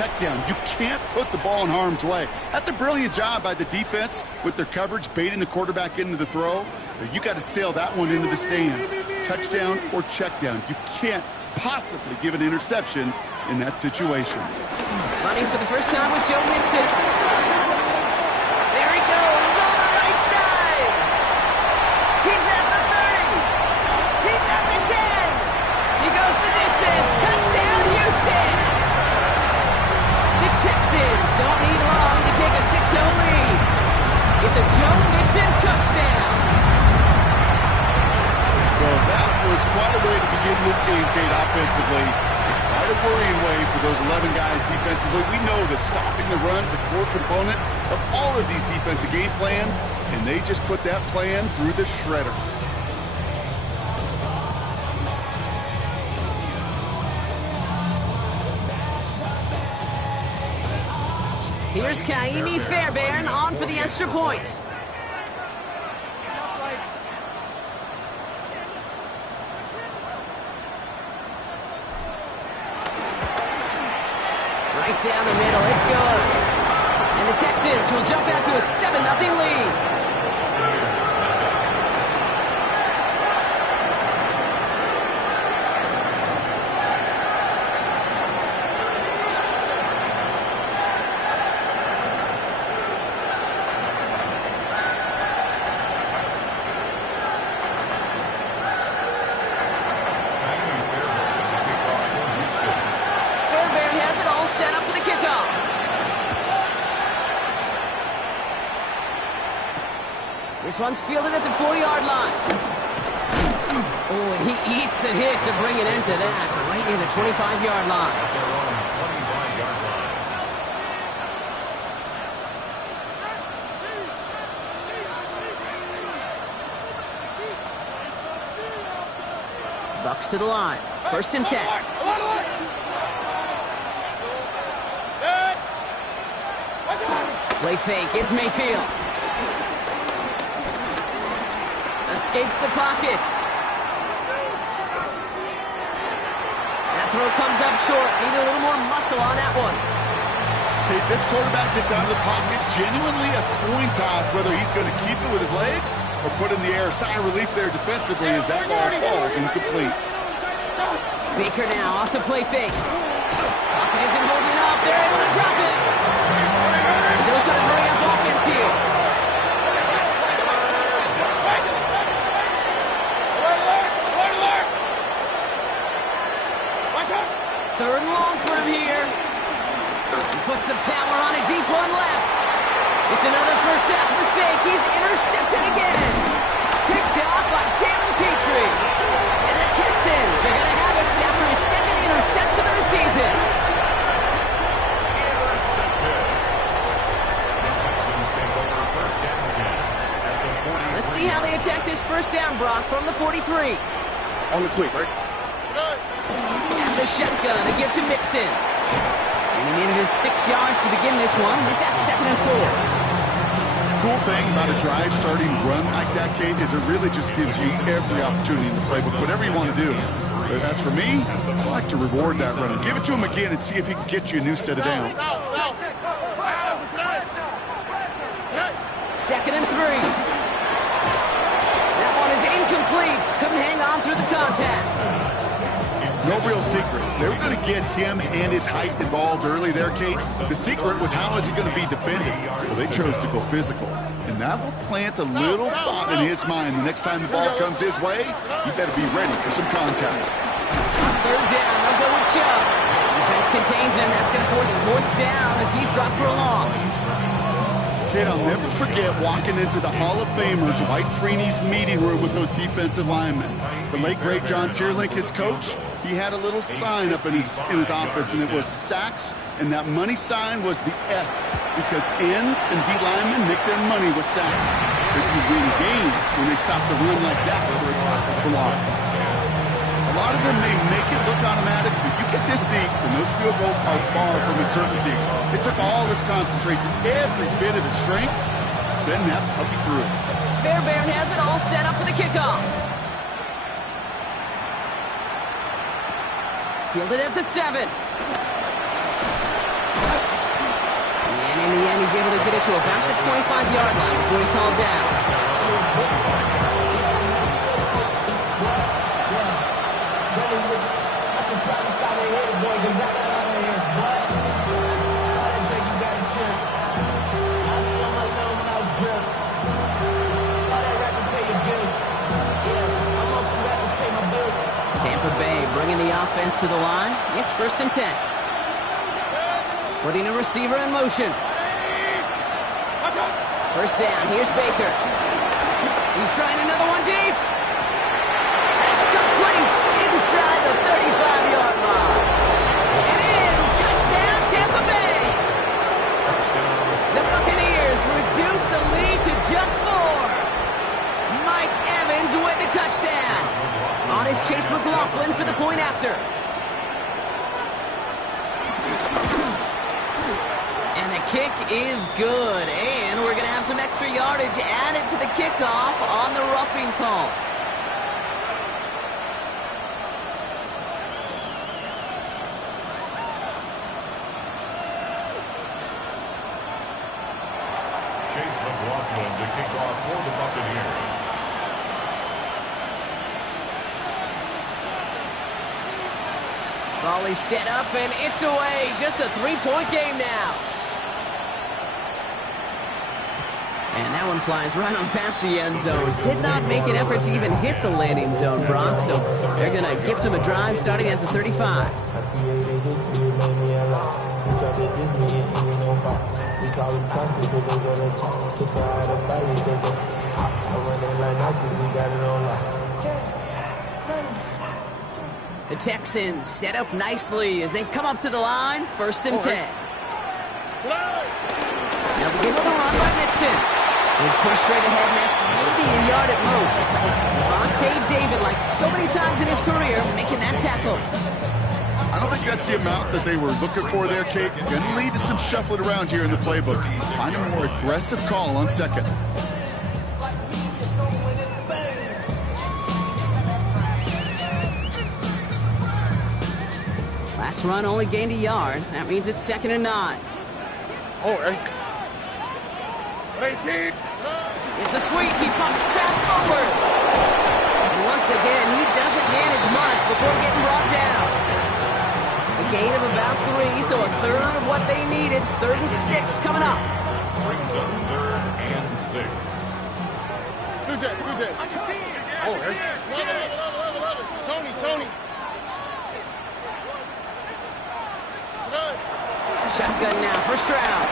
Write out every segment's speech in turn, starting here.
check down. You can't put the ball in harm's way. That's a brilliant job by the defense with their coverage, baiting the quarterback into the throw. But you got to sail that one into the stands. Touchdown or check down. You can't possibly give an interception in that situation. Running for the first time with Joe Mixon. There he goes on the right side. He's at the 30. He's at the 10. He goes the distance. Touchdown, Houston. The Texans don't need long to take a 6-0 lead. It's a Joe Mixon touchdown. Well, that was quite a way to begin this game, Kate, offensively. Quite a worrying way for those 11 guys defensively. We know that stopping the run is a core component of all of these defensive game plans, and they just put that plan through the shredder. Here's Kaimi Fairbairn on for the extra point. Right down the middle, it's good. And the Texans will jump out to a 7-0 lead. This one's fielded at the 4-yard line. Oh, and he eats a hit to bring it into that, right near the 25-yard line. Bucks to the line. 1st and 10. Play fake. It's Mayfield. Escapes the pocket. That throw comes up short. Need a little more muscle on that one. If this quarterback gets out of the pocket, genuinely a coin toss whether he's going to keep it with his legs or put it in the air. Sigh of relief there defensively as that ball falls incomplete. Baker now off the play fake. Pocket isn't holding up. They're able to drop it. Those are the hurry-up offense here. Third and long for him here. He puts some power on a deep one left. It's another first half mistake. He's intercepted again. Picked off by Jalen Petrie. And the Texans are going to have it after his second interception of the season. Let's see how they attack this first down, Brock, from the 43. On the quick, right? And the shotgun, a gift to Mixon. And he manages 6 yards to begin this one. We've got 2nd and 4. Cool thing about a drive starting run like that, Kate, is it really just gives you every opportunity in the playbook, whatever you want to do. But as for me, I like to reward that runner. Give it to him again and see if he can get you a new set of downs. 2nd and 3. That one is incomplete. Couldn't hang on through the contact. No real secret. They were going to get him and his height involved early there, Kate. The secret was how is he going to be defended? Well, they chose to go physical. And that will plant a little thought in his mind. The next time the ball comes his way, you better be ready for some contact. 3rd down. They'll go with Chubb. Defense contains him. That's going to force 4th down as he's dropped for a loss. Kate, I'll never forget walking into the Hall of Famer Dwight Freeney's meeting room with those defensive linemen. The late, great John Tierlink, his coach, he had a little sign up in his office, and it was sacks, and that money sign was the S, because ends and D linemen make their money with sacks. But you win games when they stop the run like that for a tackle for loss. A lot of them may make it look automatic, but you get this deep, and those field goals are far from a certainty. It took all his concentration, every bit of his strength, to send that puppy through. Fairbairn has it all set up for the kickoff. Fielded at the 7. to about the 25-yard line before he's hauled down. Tampa Bay bringing the offense to the line. It's 1st and 10. Putting a receiver in motion. 1st down. Here's Baker. He's trying another one deep. That's complete inside the 35-yard line. And in. Touchdown, Tampa Bay. The Buccaneers reduce the lead to just 4. Mike Evans with the touchdown. On is Chase McLaughlin for the point after. And the kick is good. And we're going to have some extra yardage added to the kickoff on the roughing call. Chase McLaughlin to kick off for the Buccaneers. Volley set up, and it's away. Just a 3-point game now. And that one flies right on past the end zone. Did not make an effort to even hit the landing zone, Brock. So they're going to gift him a drive starting at the 35. The Texans set up nicely as they come up to the line. 1st and 10. They'll begin with a run by Mixon. He's pushed straight ahead, and that's maybe a yard at most. Vontae David, like so many times in his career, making that tackle. I don't think that's the amount that they were looking for there, Kate. Going to lead to some shuffling around here in the playbook. Find a more aggressive call on 2nd. Last run only gained a yard. That means it's 2nd and 9. It's a sweep. He pumps the pass forward. And once again, he doesn't manage much before getting brought down. A gain of about 3, so a third of what they needed. 3rd and 6 coming up. Brings up 3rd and 6. Good day. Tony. Shotgun now, 1st round.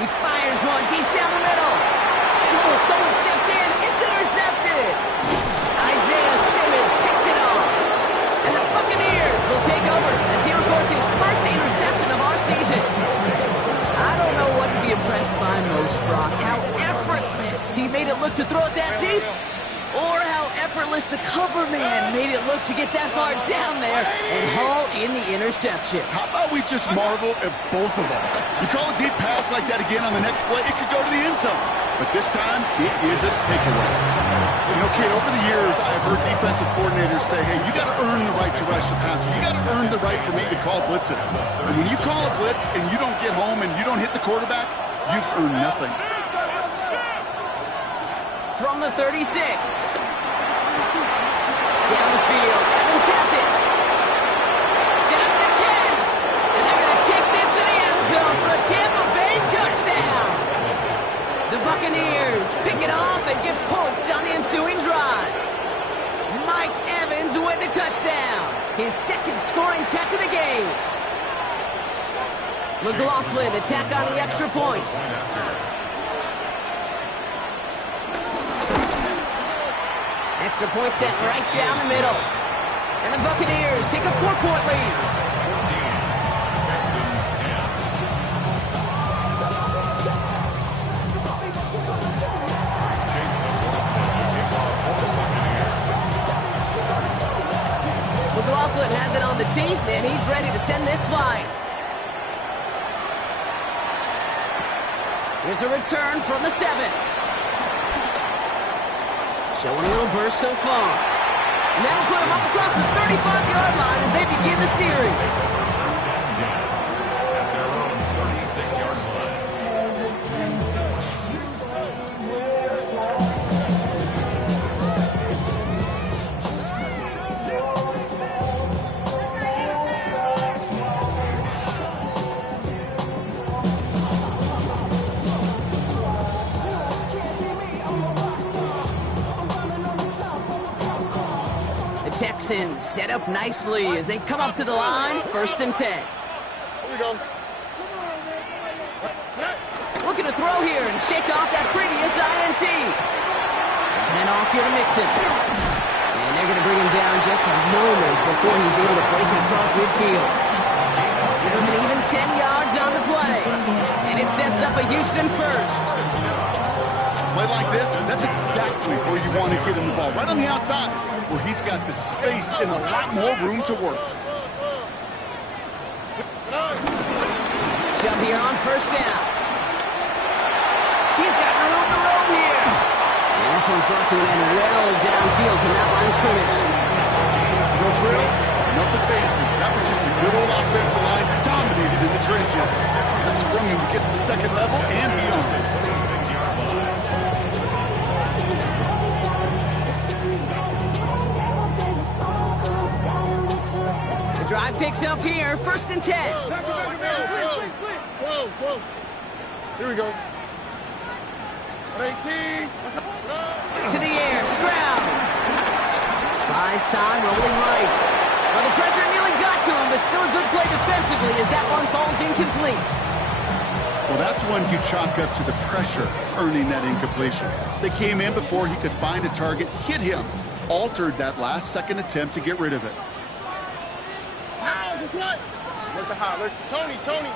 He fires one deep down the middle. And someone stepped in. It's intercepted. Isaiah Simmons picks it off. And the Buccaneers will take over as he records his 1st interception of our season. I don't know what to be impressed by most, Brock. How effortless he made it look to throw it that deep, or how effortless the cover man made it look to get that far down there and haul in the interception. How about we just marvel at both of them? You call a deep pass like that again on the next play, it could go to the end zone. But this time, it is a takeaway. You know, Kate, over the years, I've heard defensive coordinators say, hey, you got to earn the right to rush the passer. You got to earn the right for me to call blitzes. And when you call a blitz and you don't get home and you don't hit the quarterback, you've earned nothing. From the 36. Down the field. Evans has it. Down to the 10. And they're going to take this to the end zone for a Tampa Bay touchdown. The Buccaneers pick it off and get points on the ensuing drive. Mike Evans with the touchdown. His 2nd scoring catch of the game. McLaughlin attack on the extra point. Extra point set right down the middle. And the Buccaneers take a 4-point lead. 14. Texans 10. Chase McLaughlin to kick off for the Buccaneers. McLaughlin has it on the teeth, and he's ready to send this flying. Here's a return from the 7. Showing a little burst so far. And that'll put him up across the 35-yard line as they begin the series. First and 10 at their own 36-yard line. Texans set up nicely as they come up to the line, 1st and 10. Here we go. Looking to throw here and shake off that previous INT. Taking it off here to Mixon. And they're going to bring him down just a moment before he's able to break it across midfield. Give him an even 10 yards on the play. And it sets up a Houston first. Play like this, that's exactly where you want to get him the ball. Right on the outside, where he's got the space and a lot more room to work. Shove here on 1st down. He's got room to roam here. And this one's brought to an end well downfield from that line of scrimmage. No frills, nothing fancy. That was just a good old offensive line dominated in the trenches. That sprung him to get to the second level and beyond. The drive picks up here, 1st and 10. Whoa. Here we go. 18. To the air, Stroud. Buys time, rolling right. Well, the pressure nearly got to him, but still a good play defensively as that one falls incomplete. Well, that's one you chalk up to the pressure earning that incompletion. They came in before he could find a target, hit him, altered that last-second attempt to get rid of it. That's right. Look the high. Look, Tony. 11.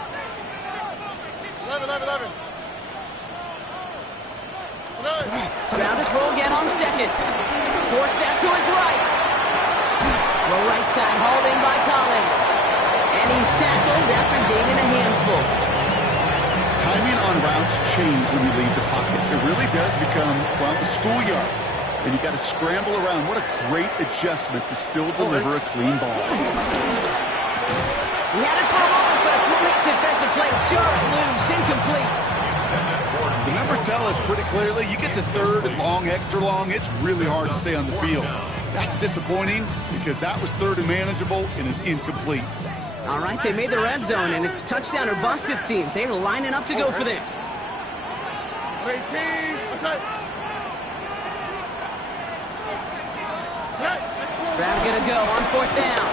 Stroud to throw again on 2nd. Forced that to his right. Low right side hauled in by Collins. And he's tackled after gaining a handful. Timing on routes change when you leave the pocket. It really does become, well, the schoolyard. And you got to scramble around. What a great adjustment to still deliver a clean ball. He had it for a moment, but a great defensive play. Jar it loose, incomplete. The numbers tell us pretty clearly, you get to 3rd and long, extra long, it's really hard to stay on the field. That's disappointing because that was 3rd and manageable and an incomplete. All right, they made the red zone, and it's touchdown or bust, it seems. They're lining up to go for this. 18. What's that? Stroud gonna go on 4th down.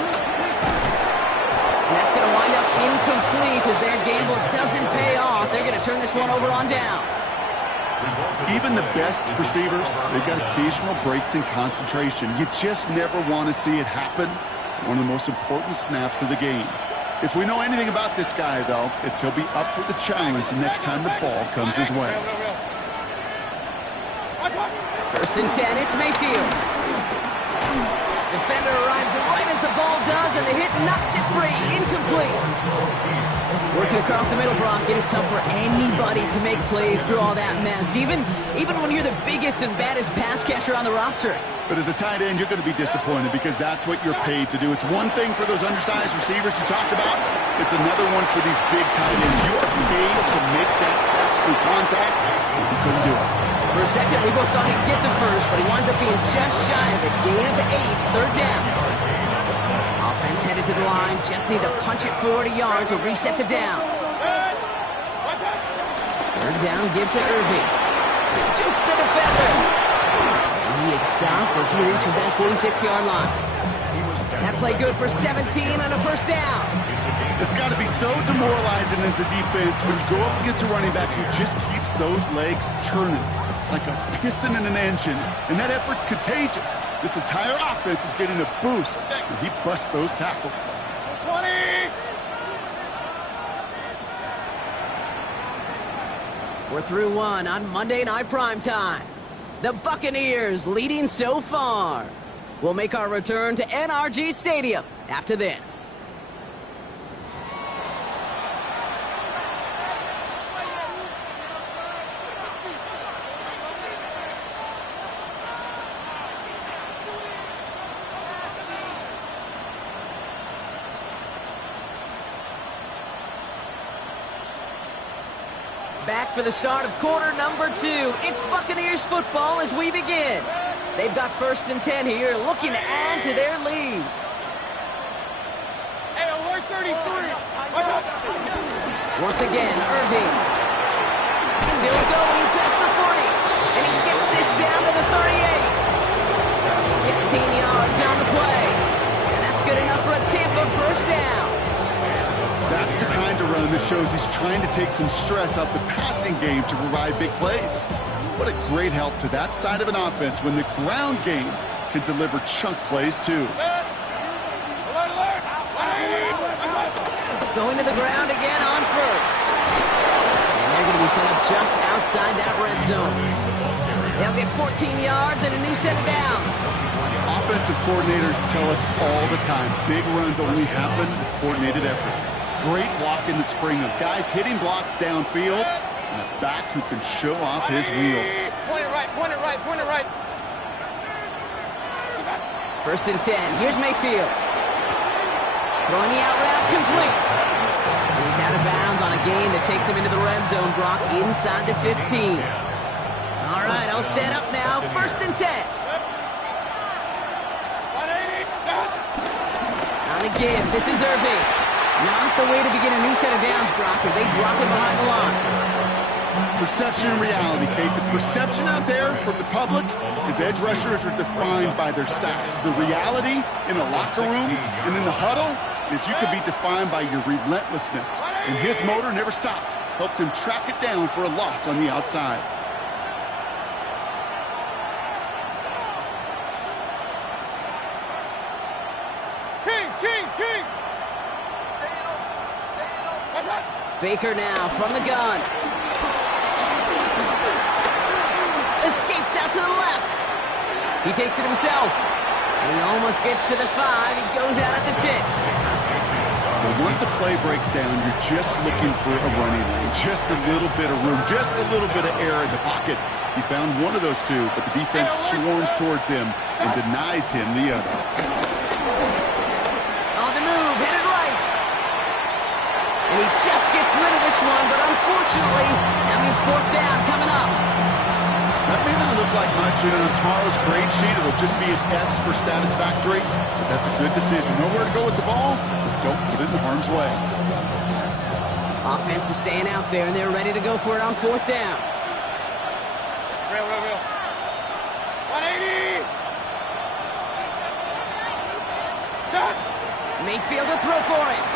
And that's gonna wind up incomplete as their gamble doesn't pay off. They're gonna turn this one over on downs. Even the best receivers, they've got occasional breaks in concentration. You just never want to see it happen. One of the most important snaps of the game. If we know anything about this guy, though, it's he'll be up for the challenge the next time the ball comes his way. 1st and 10, it's Mayfield. Defender arrives right as the ball does, and the hit knocks it free. Incomplete. Working across the middle, Brock, it is tough for anybody to make plays through all that mess, even when you're the biggest and baddest pass catcher on the roster. But as a tight end, you're going to be disappointed because that's what you're paid to do. It's one thing for those undersized receivers you talked about. It's another one for these big tight ends. You are paid to make that catch through contact, and he couldn't do it. For a second, we both thought he'd get the first, but he winds up being just shy of a gain of 8, 3rd down. Offense headed to the line, just need to punch it 40 yards or reset the downs. 3rd down, give to Irving. Juke the defender. And he is stopped as he reaches that 46-yard line. That play good for 17 and a 1st down. It's got to be so demoralizing as a defense when you go up against a running back who just keeps those legs churning like a piston in an engine, and that effort's contagious. This entire offense is getting a boost when he busts those tackles. 20. We're through one on Monday Night Primetime. The Buccaneers leading so far. We'll make our return to NRG Stadium after this. Back for the start of quarter number 2. It's Buccaneers football as we begin. They've got 1st and 10 here, looking to add to their lead. Hey, alert 33. Once again, Irving. Still going past the 40. And he gets this down to the 38. 16 yards on the play. good enough for a Tampa first down. That's the kind of run that shows he's trying to take some stress out the passing game to provide big plays. What a great help to that side of an offense when the ground game can deliver chunk plays too. Going to the ground again on first. And they're going to be set up just outside that red zone. They'll get 14 yards and a new set of downs. Offensive coordinators tell us all the time, big runs only happen with coordinated efforts. Great blocking to spring them. Guys hitting blocks downfield, and a back who can show off his wheels. Point it right, point it right, point it right. First and 10. Here's Mayfield. Throwing the out route complete. And he's out of bounds on a gain that takes him into the red zone, Brock, inside the 15. All right, I'll set up now. First and 10. On the give, this is Irving. Not the way to begin a new set of downs, Brock, as they drop it behind the line. Perception and reality, Kate. The perception out there from the public is edge rushers are defined by their sacks. The reality in a locker room and in the huddle is you could be defined by your relentlessness. And his motor never stopped. Helped him track it down for a loss on the outside. Kings! Baker now from the gun. Escapes out to the left. He takes it himself. And he almost gets to the 5. He goes out at the 6. But once a play breaks down, you're just looking for a running lane. Just a little bit of room, just a little bit of air in the pocket. He found one of those two, but the defense swarms towards him and denies him the other. On the move, headed right. And he just gets rid of this one, but unfortunately, that means fourth down coming up. That may not look like much on tomorrow's grade sheet. It'll just be an S for satisfactory, but that's a good decision. Nowhere to go with the ball, but don't put it in harm's way. Offense is staying out there, and they're ready to go for it on fourth down. Real. 180! Stop! Mayfield to throw for it.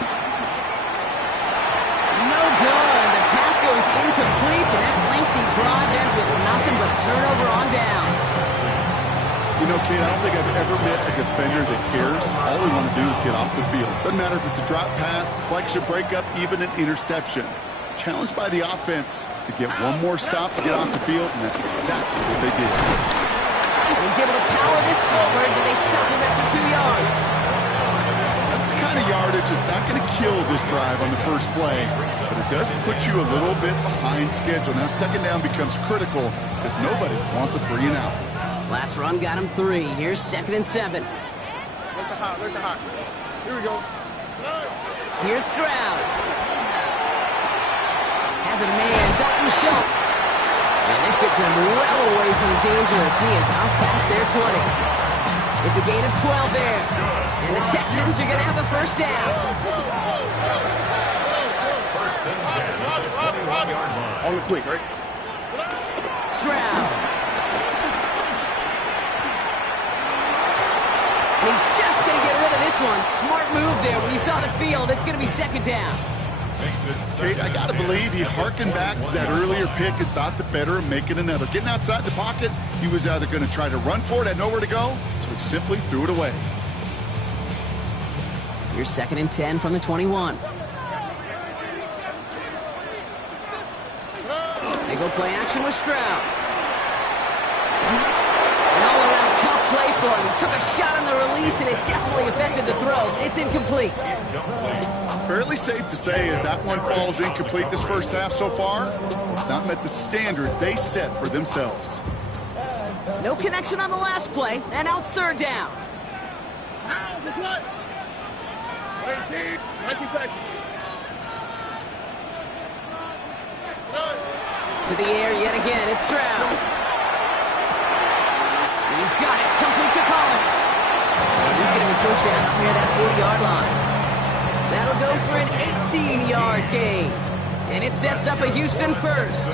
No good. The pass goes incomplete, and that lengthy drive ends with nothing but a turnover on downs. You know, Kate, I don't think I've ever met a defender that cares. All they want to do is get off the field. Doesn't matter if it's a drop pass, deflection, breakup, even an interception. Challenged by the offense to get one more stop to get off the field, and that's exactly what they did. He's able to power this forward, but they stop him after 2 yards. That's the kind of yardage that's not going to kill this drive on the first play, but it does put you a little bit behind schedule. Now second down becomes critical because nobody wants a 3 and out. Last run got him 3. Here's 2nd and 7. There's the hot. Here we go. Here's Stroud. Has a man, Dalton Schultz. And this gets him well away from dangerous. He is up past their 20. It's a gain of 12 there. And the Texans are going to have a first down. First and 10 at the 21-yard line. On the quick, right? Stroud. He's just going to get rid of this one. Smart move there. When you saw the field, it's going to be second down. Kate, I got to believe he hearkened back to that earlier pick and thought the better of making another. Getting outside the pocket, he was either going to try to run for it, had nowhere to go, so he simply threw it away. Here's 2nd and 10 from the 21. They go play action with Stroud. An all-around tough play for him. He took a shot on the release, and it definitely affected the throw. It's incomplete. Fairly safe to say as that one falls incomplete this first half so far, it's not met the standard they set for themselves. No connection on the last play, and now it's third down. Ow, the what? 19 seconds. To the air yet again, it's Stroud. He's got it, complete to Collins. And he's going to be pushed out near that 40-yard line. That'll go for an 18-yard gain. And it sets up a Houston first.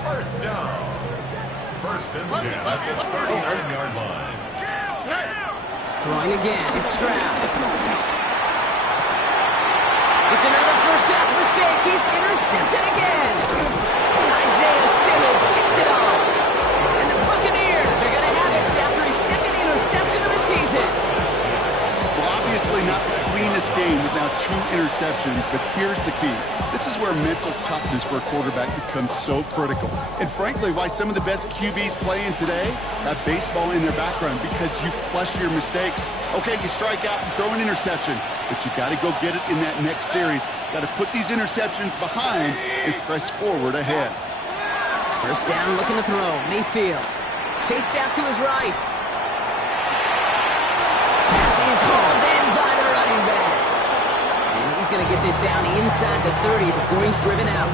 First down. First and 10 at the 39-yard line. Throwing again, it's Stroud. It's another first half mistake. He's intercepted again. Isaiah Simmons kicks it off. And the Buccaneers are going to have it after his second interception of the season. Well, obviously not the cleanest game with now 2 interceptions, but here's the key. This is where mental toughness for a quarterback becomes so critical. And frankly, why some of the best QBs playing today have baseball in their background, because you flush your mistakes. Okay, you strike out and throw an interception, but you got to go get it in that next series. Got to put these interceptions behind and press forward ahead. First down, looking to throw. Mayfield. Chased out to his right. Pass is hauled in by the running back. And he's going to get this down inside the 30 before he's driven out.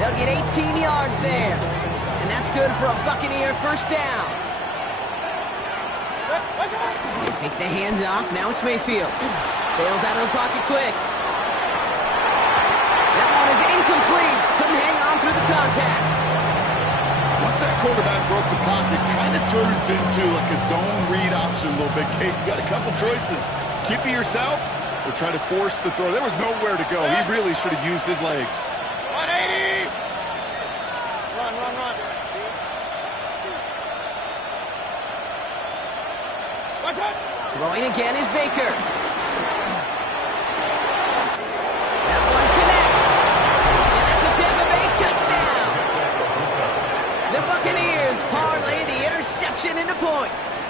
They'll get 18 yards there. And that's good for a Buccaneer first down. They take the hands off. Now it's Mayfield. Bails out of the pocket quick. That one is incomplete. Couldn't hang on through the contact. Once that quarterback broke the pocket, kind of turns into like a zone read option a little bit. Kate, you got a couple choices. Keep it yourself or try to force the throw. There was nowhere to go. He really should have used his legs. 180! Run, run, run. What's that? Throwing again is Baker. That one connects. And that's a Tampa Bay touchdown. The Buccaneers parlay the interception into points.